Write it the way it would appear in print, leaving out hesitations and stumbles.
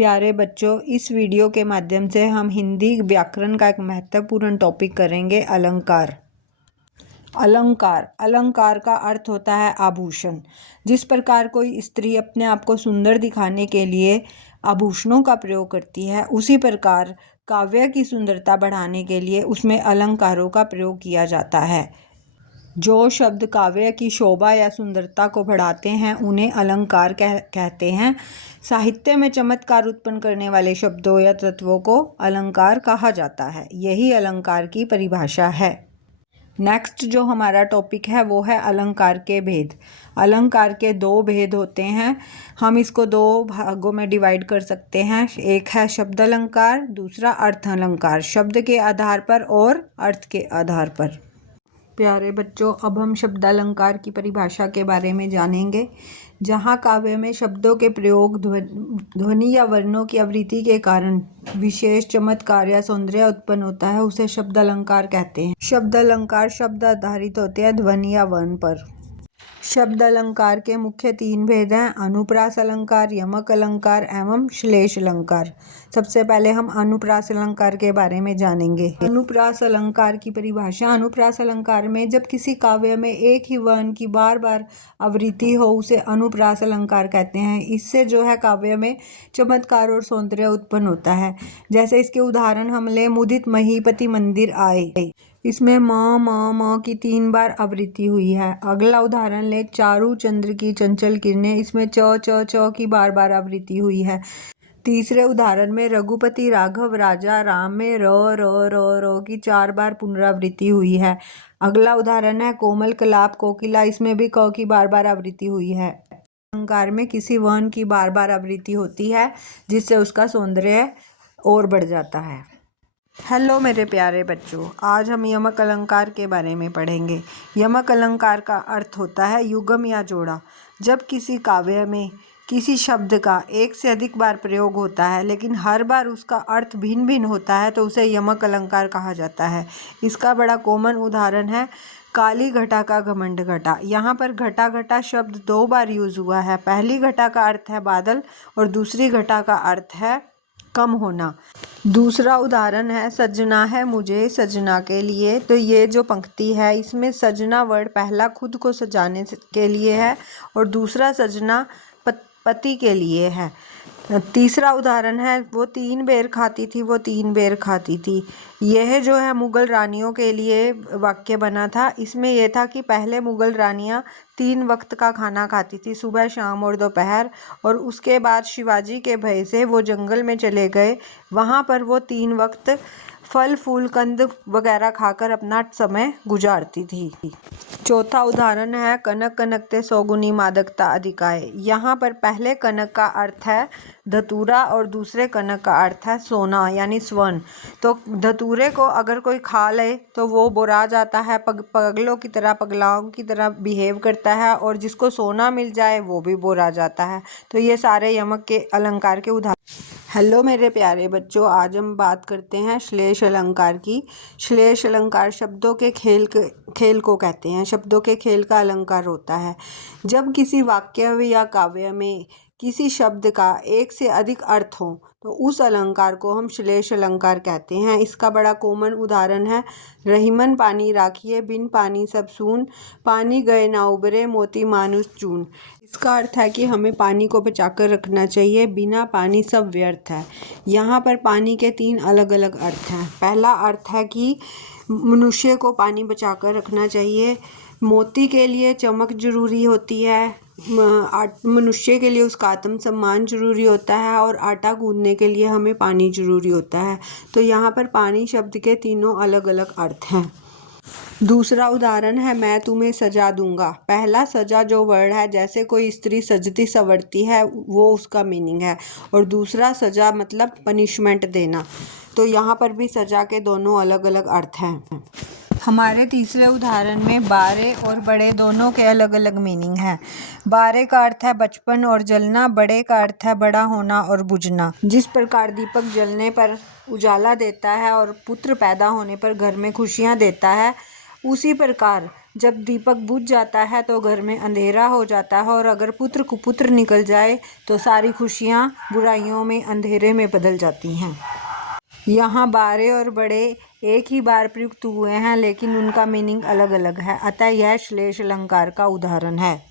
प्यारे बच्चों, इस वीडियो के माध्यम से हम हिंदी व्याकरण का एक महत्वपूर्ण टॉपिक करेंगे, अलंकार। अलंकार का अर्थ होता है आभूषण। जिस प्रकार कोई स्त्री अपने आप को सुंदर दिखाने के लिए आभूषणों का प्रयोग करती है, उसी प्रकार काव्य की सुंदरता बढ़ाने के लिए उसमें अलंकारों का प्रयोग किया जाता है। जो शब्द काव्य की शोभा या सुंदरता को बढ़ाते हैं उन्हें अलंकार कहते हैं। साहित्य में चमत्कार उत्पन्न करने वाले शब्दों या तत्वों को अलंकार कहा जाता है। यही अलंकार की परिभाषा है। नेक्स्ट जो हमारा टॉपिक है वो है अलंकार के भेद। अलंकार के दो भेद होते हैं। हम इसको दो भागों में डिवाइड कर सकते हैं। एक है शब्द अलंकार, दूसरा अर्थ अलंकार। शब्द के आधार पर और अर्थ के आधार पर। प्यारे बच्चों, अब हम शब्द अलंकार की परिभाषा के बारे में जानेंगे। जहाँ काव्य में शब्दों के प्रयोग ध्वनि या वर्णों की आवृत्ति के कारण विशेष चमत्कार या सौंदर्य उत्पन्न होता है, उसे शब्द अलंकार कहते हैं। शब्द अलंकार शब्द आधारित होते हैं ध्वनि या वर्ण पर। शब्द अलंकार के मुख्य तीन भेद हैं: अनुप्रास अलंकार, यमक अलंकार एवं श्लेष अलंकार। सबसे पहले हम अनुप्रास अलंकार के बारे में जानेंगे। अनुप्रास अलंकार की परिभाषा: अनुप्रास अलंकार में जब किसी काव्य में एक ही वर्ण की बार बार आवृत्ति हो, उसे अनुप्रास अलंकार कहते हैं। इससे जो है काव्य में चमत्कार और सौंदर्य उत्पन्न होता है। जैसे इसके उदाहरण हम ले, मुदित महीपति मंदिर आए, इसमें म की 3 बार आवृत्ति हुई है। अगला उदाहरण ले, चारू चंद्र की चंचल किरणें, इसमें च की बार बार आवृत्ति हुई है। तीसरे उदाहरण में, रघुपति राघव राजा राम में र की 4 बार पुनरावृत्ति हुई है। अगला उदाहरण है कोमल कलाप कोकिला, इसमें भी क की बार बार आवृत्ति हुई है। अलंकार में किसी वर्ण की बार बार आवृत्ति होती है जिससे उसका सौंदर्य और बढ़ जाता है। हेलो मेरे प्यारे बच्चों, आज हम यमक अलंकार के बारे में पढ़ेंगे। यमक अलंकार का अर्थ होता है युग्म या जोड़ा। जब किसी काव्य में किसी शब्द का एक से अधिक बार प्रयोग होता है लेकिन हर बार उसका अर्थ भिन्न भिन्न होता है तो उसे यमक अलंकार कहा जाता है। इसका बड़ा कॉमन उदाहरण है काली घटा का घमंड घटा। यहाँ पर घटा घटा शब्द 2 बार यूज हुआ है। पहली घटा का अर्थ है बादल और दूसरी घटा का अर्थ है कम होना। दूसरा उदाहरण है सजना है मुझे सजना के लिए। तो ये जो पंक्ति है इसमें सजना वर्ड पहला खुद को सजाने के लिए है और दूसरा सजना पति के लिए है। तीसरा उदाहरण है वो 3 बेर खाती थी वो 3 बेर खाती थी। यह जो है मुगल रानियों के लिए वाक्य बना था। इसमें यह था कि पहले मुगल रानियां 3 वक्त का खाना खाती थी, सुबह शाम और दोपहर, और उसके बाद शिवाजी के भय से वो जंगल में चले गए। वहाँ पर वो 3 वक्त फल फूल कंद वगैरह खाकर अपना समय गुजारती थी। चौथा उदाहरण है कनक कनकते सौगुनी मादकता अधिकाय। यहाँ पर पहले कनक का अर्थ है धतूरा और दूसरे कनक का अर्थ है सोना यानी स्वर्ण। तो धतूरे को अगर कोई खा ले तो वो बुरा जाता है, पगलों की तरह पगलाओं की तरह बिहेव करता है, और जिसको सोना मिल जाए वो भी बुरा जाता है। तो ये सारे यमक के अलंकार के उदाहरण। हेलो मेरे प्यारे बच्चों, आज हम बात करते हैं श्लेष अलंकार की। श्लेष अलंकार शब्दों के खेल को कहते हैं। शब्दों के खेल का अलंकार होता है जब किसी वाक्य या काव्य में किसी शब्द का एक से अधिक अर्थ हो तो उस अलंकार को हम श्लेष अलंकार कहते हैं। इसका बड़ा कॉमन उदाहरण है रहीमन पानी राखिए बिन पानी सब सून, पानी गए ना उबरे मोती मानुष चून। इसका अर्थ है कि हमें पानी को बचाकर रखना चाहिए, बिना पानी सब व्यर्थ है। यहाँ पर पानी के 3 अलग अलग अर्थ हैं। पहला अर्थ है कि मनुष्य को पानी बचाकर रखना चाहिए। मोती के लिए चमक जरूरी होती है, मनुष्य के लिए उसका आत्म सम्मान जरूरी होता है, और आटा गूंदने के लिए हमें पानी जरूरी होता है। तो यहाँ पर पानी शब्द के 3 अलग अलग अर्थ हैं। दूसरा उदाहरण है मैं तुम्हें सजा दूंगा। पहला सजा जो वर्ड है, जैसे कोई स्त्री सजती संवरती है, वो उसका मीनिंग है, और दूसरा सजा मतलब पनिशमेंट देना। तो यहाँ पर भी सजा के दोनों अलग अलग अर्थ हैं। हमारे तीसरे उदाहरण में बारे और बड़े दोनों के अलग अलग मीनिंग हैं। बारे का अर्थ है बचपन और जलना, बड़े का अर्थ है बड़ा होना और बुझना। जिस प्रकार दीपक जलने पर उजाला देता है और पुत्र पैदा होने पर घर में खुशियां देता है, उसी प्रकार जब दीपक बुझ जाता है तो घर में अंधेरा हो जाता है, और अगर पुत्र कुपुत्र निकल जाए तो सारी खुशियाँ बुराइयों में अंधेरे में बदल जाती हैं। यहाँ बारे और बड़े एक ही बार प्रयुक्त हुए हैं, लेकिन उनका मीनिंग अलग अलग है, अतः यह श्लेष अलंकार का उदाहरण है।